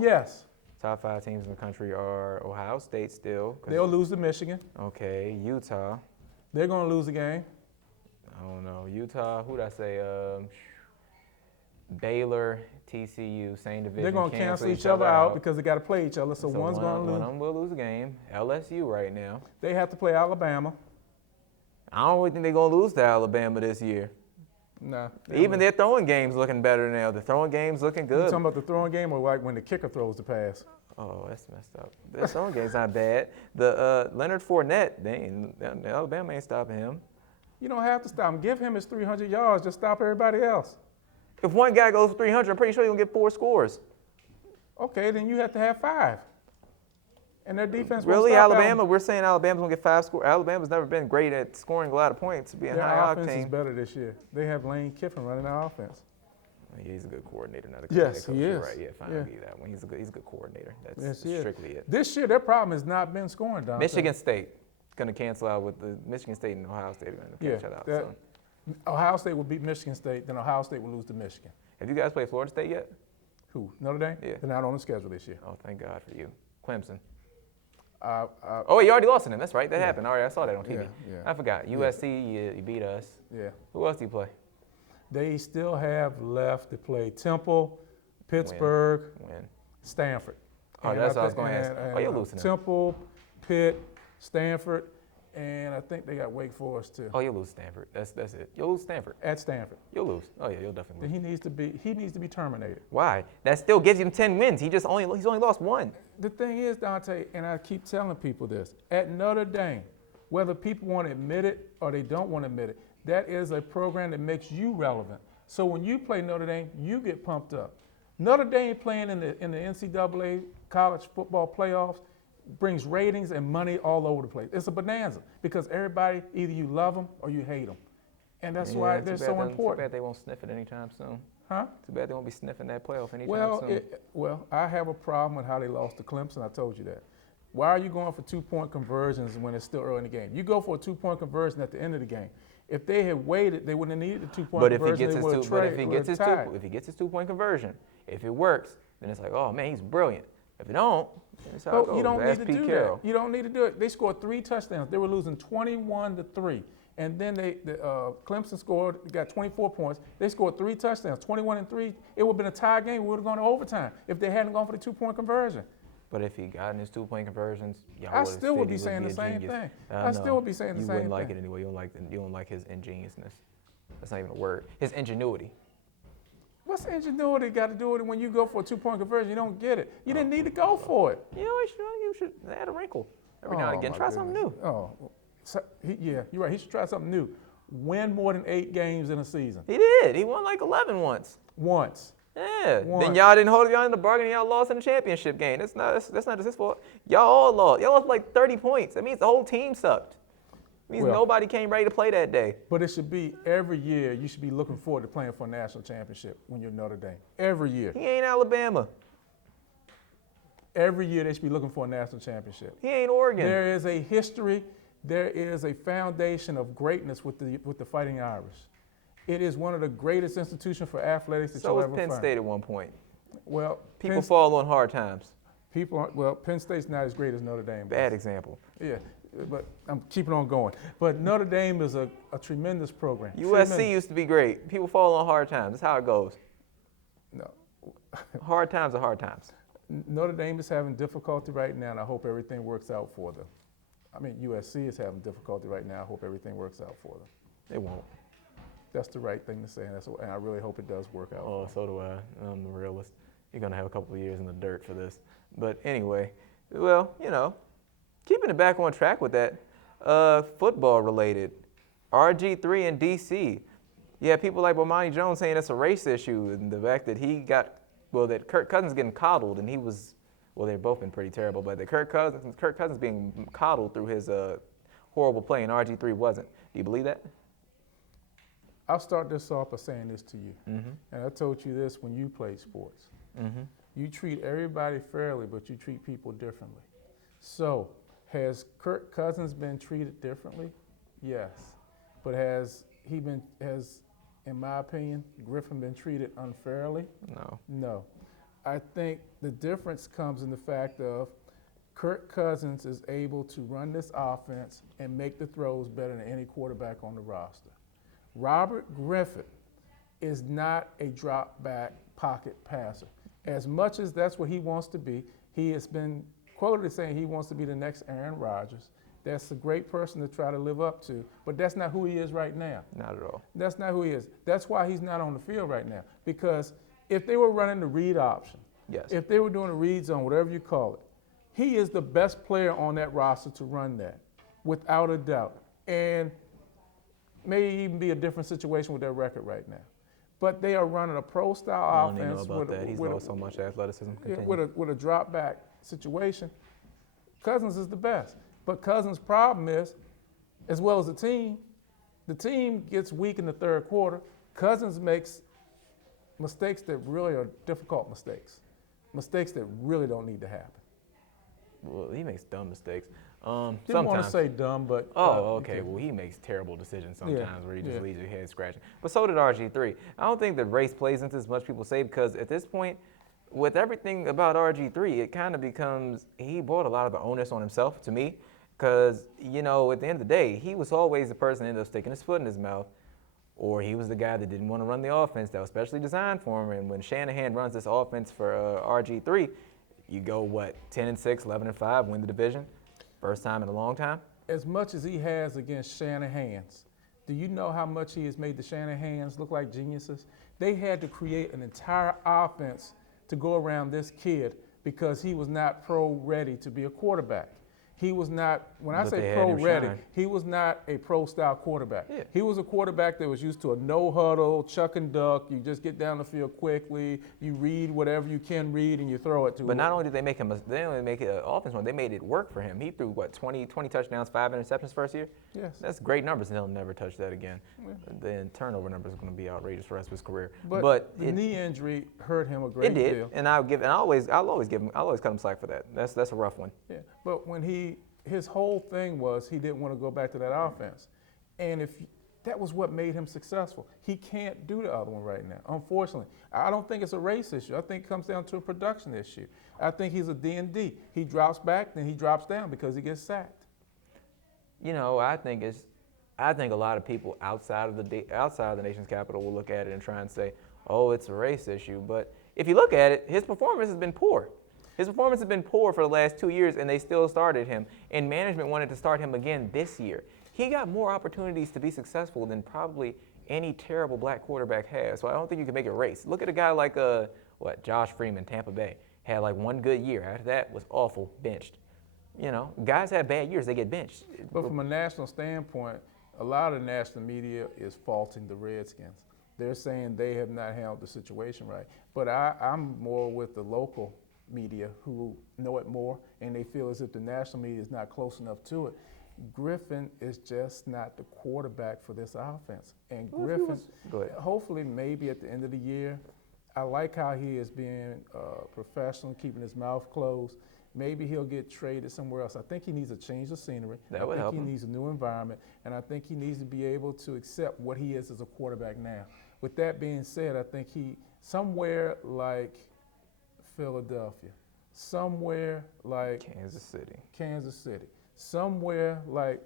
now? Yes. Top 5 teams in the country are Ohio State still. They'll lose to Michigan. Okay, Utah. They're going to lose the game. I don't know. Utah, who'd I say? Baylor, TCU, same division. They're going to cancel each other out because they got to play each other, so one's going to lose. One of them will lose a game. LSU right now. They have to play Alabama. I don't really think they're going to lose to Alabama this year. Nah. Even their throwing game's looking better now. The throwing game's looking good. You talking about the throwing game or like when the kicker throws the pass? Oh, that's messed up. The throwing game's not bad. The Leonard Fournette, Alabama ain't stopping him. You don't have to stop him. Give him his 300 yards. Just stop everybody else. If one guy goes for 300, I'm pretty sure he's going to get 4 scores. Okay, then you have to have 5. And their defense Really, won't stop Alabama? We're saying Alabama's going to get 5 scores. Alabama's never been great at scoring a lot of points to be a Their high offense is octane. better this year. They have Lane Kiffin running their offense. Yeah, he's a good coordinator, not a good Yes, coach. he You're is. right. Yeah, fine, Yeah. I'll give you that one. He's a good coordinator. That's Yes, he is. strictly it. This year, their problem has not been scoring, Dante. Michigan State going to cancel out with the Michigan State and Ohio State are going to catch each other out. So. Ohio State will beat Michigan State, then Ohio State will lose to Michigan. Have you guys played Florida State yet? Who? Notre Dame? Yeah. They're not on the schedule this year. Oh, thank God for you. Clemson. Oh, Oh, you already lost to them. That's right. That happened. All right, I saw that on TV. Yeah. I forgot. USC, you beat us. Yeah. Who else do you play? They still have left to play Temple, Pittsburgh, Win. Stanford. Oh, that's what I was going to ask. Oh, you're losing them. Temple, Pitt, Stanford, and I think they got Wake Forest too. Oh, you'll lose Stanford. That's it. You'll lose Stanford. At Stanford. You'll lose. Oh yeah, you'll definitely lose. He needs to be terminated. Why? That still gives him 10 wins. He's only lost 1. The thing is, Dante, and I keep telling people this, at Notre Dame, whether people want to admit it or they don't want to admit it, that is a program that makes you relevant. So when you play Notre Dame, you get pumped up. Notre Dame playing in the NCAA college football playoffs brings ratings and money all over the place. It's a bonanza because everybody, either you love them or you hate them. And that's why they're so important. Too bad they won't sniff it anytime soon. Huh? Too bad they won't be sniffing that playoff anytime soon. Well, I have a problem with how they lost to Clemson. I told you that. Why are you going for 2-point conversions when it's still early in the game? You go for a 2-point conversion at the end of the game. If they had waited, they wouldn't have needed the 2-point conversion. If he gets his 2-point conversion, if it works, then it's like, oh man, he's brilliant. If it don't, then it's how it goes. You don't need to Pete do Carroll. that. You don't need to do it. They scored 3 touchdowns. They were losing 21-3. And then Clemson got 24 points. They scored 3 touchdowns, 21-3. It would have been a tie game. We would have gone to overtime if they hadn't gone for the 2-point conversion. But if he got in his 2-point conversions, I still would be saying the same thing. I still would be saying the same thing. You wouldn't like it anyway. You don't like his ingeniousness. That's not even a word. His ingenuity. What's ingenuity got to do with it when you go for a 2-point conversion? You don't get it. You didn't need to go for it. You should add a wrinkle every now and again. Try something new. You're right. He should try something new. Win more than 8 games in a season. He did. He won like 11 once. Yeah. Then y'all didn't hold y'all in the bargain. Y'all lost in the championship game. That's not just his fault. Y'all all lost. Y'all lost like 30 points. That means the whole team sucked. It means nobody came ready to play that day. But it should be every year you should be looking forward to playing for a national championship when you're Notre Dame. Every year. He ain't Alabama. Every year they should be looking for a national championship. He ain't Oregon. There is a history. There is a foundation of greatness with the Fighting Irish. It is one of the greatest institutions for athletics that you'll ever find. So was Penn State at one point. Well, people fall on hard times. Penn State's not as great as Notre Dame. Bad example. Yeah, but I'm keeping on going. But Notre Dame is a tremendous program. USC used to be great. People fall on hard times. That's how it goes. No. Hard times are hard times. Notre Dame is having difficulty right now, and I hope everything works out for them. I mean, USC is having difficulty right now. I hope everything works out for them. It won't. That's the right thing to say, and I really hope it does work out. Oh, so do I. I'm the realist. You're going to have a couple of years in the dirt for this. But anyway, well, keeping it back on track with that, football related, RG3 and DC. Yeah, people like Bomani Jones saying it's a race issue, and the fact that that Kirk Cousins getting coddled, and they've both been pretty terrible, but that Kirk Cousins being coddled through his horrible play, and RG3 wasn't. Do you believe that? I'll start this off by saying this to you, and I told you this when you played sports. You treat everybody fairly, but you treat people differently. So, has Kirk Cousins been treated differently? Yes. But has, in my opinion, Griffin been treated unfairly? No. No. I think the difference comes in the fact of Kirk Cousins is able to run this offense and make the throws better than any quarterback on the roster. Robert Griffin is not a drop back pocket passer. As much as that's what he wants to be, he has been quoted as saying he wants to be the next Aaron Rodgers. That's a great person to try to live up to, but that's not who he is right now. Not at all. That's not who he is. That's why he's not on the field right now. Because if they were running the read option, Yes. if they were doing a read zone, whatever you call it, he is the best player on that roster to run that, without a doubt. And may even be a different situation with their record right now. But they are running a pro-style I don't even know offense about that. He's lost so much athleticism. with a drop-back situation. Cousins is the best. But Cousins' problem is, as well as the team gets weak in the third quarter. Cousins makes mistakes that really are difficult mistakes that really don't need to happen. Well, he makes dumb mistakes. Didn't Sometimes. want to say dumb, but Okay. Well, he makes terrible decisions sometimes where he just leaves your head scratching. But so did RG3. I don't think that race plays into as much people say, because at this point, with everything about RG3, it kind of becomes he brought a lot of the onus on himself to me, because at the end of the day, he was always the person that ended up sticking his foot in his mouth, or he was the guy that didn't want to run the offense that was specially designed for him. And when Shanahan runs this offense for RG3, you go 10-6, 11-5, win the division. First time in a long time. As much as he has against Shanahan's, do you know how much he has made the Shanahan's look like geniuses? They had to create an entire offense to go around this kid because he was not pro-ready to be a quarterback. He was not, when I say pro-ready, he was not a pro-style quarterback. Yeah. He was a quarterback that was used to a no-huddle, chuck and duck. You just get down the field quickly, you read whatever you can read, and you throw it to him. But not only did they make him, they only make it an offense one, they made it work for him. He threw, 20 touchdowns, 5 interceptions first year? Yes. That's great numbers, and he'll never touch that again. Yeah. The turnover numbers are going to be outrageous for the rest of his career. But the knee injury hurt him a great deal. It did, and I'll always cut him slack for that. That's a rough one. Yeah, but his whole thing was he didn't want to go back to that offense. And that was what made him successful. He can't do the other one right now, unfortunately. I don't think it's a race issue. I think it comes down to a production issue. I think he's a D&D. He drops back, then he drops down because he gets sacked. I think a lot of people outside of the nation's capital will look at it and try and say, oh, it's a race issue. But if you look at it, his performance has been poor. His performance has been poor for the last 2 years, and they still started him. And management wanted to start him again this year. He got more opportunities to be successful than probably any terrible black quarterback has. So I don't think you can make it a race. Look at a guy like Josh Freeman, Tampa Bay. Had one good year. After that was awful, benched. Guys have bad years, they get benched. But from a national standpoint, a lot of the national media is faulting the Redskins. They're saying they have not handled the situation right. But I'm more with the local media who know it more, and they feel as if the national media is not close enough to it. Griffin is just not the quarterback for this offense. And Griffin, hopefully maybe at the end of the year, I like how he is being professional, keeping his mouth closed. Maybe he'll get traded somewhere else. I think he needs a change of scenery. That would help him. He needs a new environment, and I think he needs to be able to accept what he is as a quarterback now. With that being said, I think he, somewhere like Philadelphia, somewhere like Kansas City, somewhere like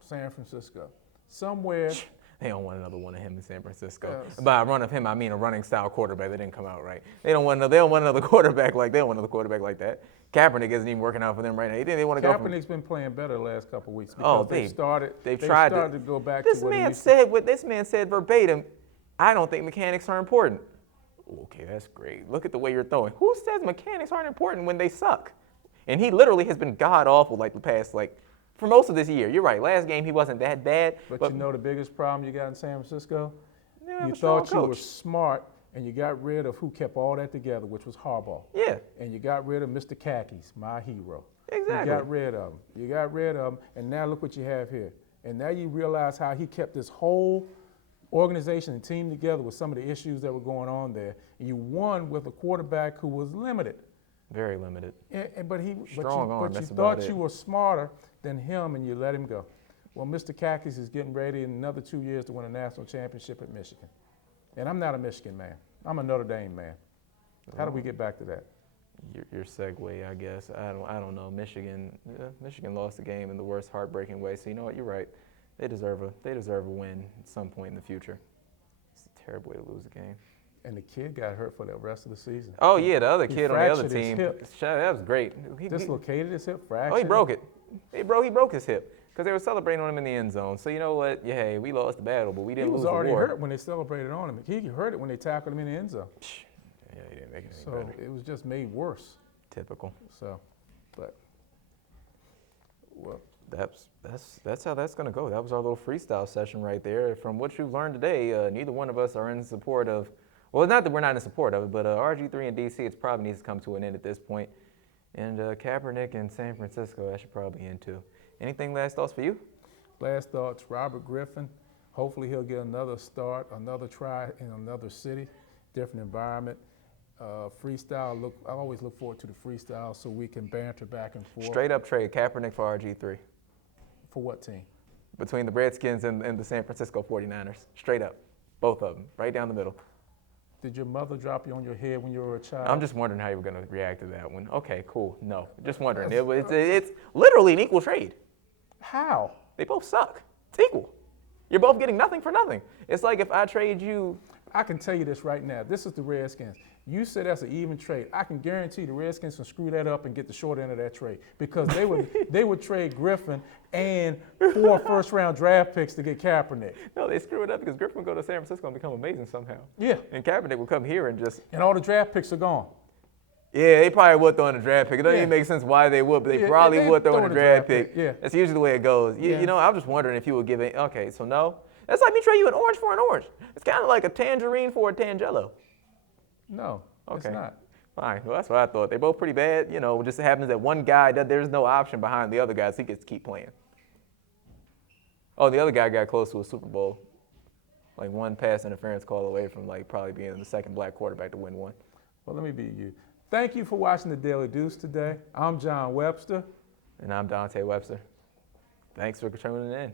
San Francisco, somewhere. They don't want another one of him in San Francisco. By a run of him, I mean a running style quarterback. That didn't come out right. They don't want another quarterback like that. Kaepernick isn't even working out for them right now. They want to go. Kaepernick's been playing better the last couple of weeks because they've started to go back this to what man said. What this man said verbatim. I don't think mechanics are important. Okay, that's great. Look at the way you're throwing. Who says mechanics aren't important when they suck? And he literally has been god awful the past for most of this year. You're right. Last game he wasn't that bad. But you know the biggest problem you got in San Francisco? Yeah, you thought you were smart, and you got rid of who kept all that together, which was Harbaugh. Yeah. And you got rid of Mr. Khakis, my hero. Exactly. You got rid of him. And now look what you have here. And now you realize how he kept this whole organization and team together with some of the issues that were going on there. And you won with a quarterback who was limited. Very limited. But you that's thought you were smarter than him, and you let him go. Well, Mr. Khakis is getting ready in another 2 years to win a national championship at Michigan. And I'm not a Michigan man. I'm a Notre Dame man. How do we get back to that? Your segue, I guess. I don't know. Michigan lost the game in the worst heartbreaking way. So you know what? You're right. They deserve a win at some point in the future. It's a terrible way to lose a game. And the kid got hurt for the rest of the season. Oh yeah, the other He kid on the other fractured his team. hip. That was great. Dislocated his hip, fractured. Oh, he broke it. He broke his hip because they were celebrating on him in the end zone. So you know what? Yeah, hey, we lost the battle, but we He didn't lose was the war. already hurt when they celebrated on him. He heard it when they tackled him in the end zone. Yeah, he didn't make it any So better. it was just made worse. Typical. So, but well, That's how that's gonna go. That was our little freestyle session right there. From what you've learned today, neither one of us are in support of. Well, it's not that we're not in support of it, but RG3 and DC, it probably needs to come to an end at this point. And Kaepernick in San Francisco, that should probably end too. Anything last thoughts for you? last thoughts, Robert Griffin. Hopefully he'll get another start, another try in another city, different environment. Freestyle, I always look forward to the freestyle so we can banter back and forth. Straight up trade Kaepernick for RG3. For what team? Between the Redskins and the San Francisco 49ers. Straight up. Both of them. Right down the middle. Did your mother drop you on your head when you were a child? I'm just wondering how you were going to react to that one. Okay, cool. No. Just wondering. It's literally an equal trade. How? They both suck. It's equal. You're both getting nothing for nothing. It's like if I trade you. I can tell you this right now. This is the Redskins. You said that's an even trade. I can guarantee the Redskins can screw that up and get the short end of that trade because they would trade Griffin and 4 first-round draft picks to get Kaepernick. No, they screw it up because Griffin would go to San Francisco and become amazing somehow. Yeah. And Kaepernick would come here and just. And all the draft picks are gone. Yeah, they probably would throw in a draft pick. It doesn't even make sense why they would, but they probably would throw in a draft pick. Yeah. That's usually the way it goes. You know, I'm just wondering if you would give it. Okay, so no. That's like me trading you an orange for an orange. It's kind of like a tangerine for a Tangelo. No, Okay. it's not. Fine. Well, that's what I thought. They're both pretty bad. You know, it just happens that one guy, there's no option behind the other guy, so he gets to keep playing. Oh, the other guy got close to a Super Bowl. Like one pass interference call away from like probably being the second black quarterback to win one. Well, let me beat you. Thank you for watching the Daily Deuce today. I'm John Webster. And I'm Dante Webster. Thanks for tuning in.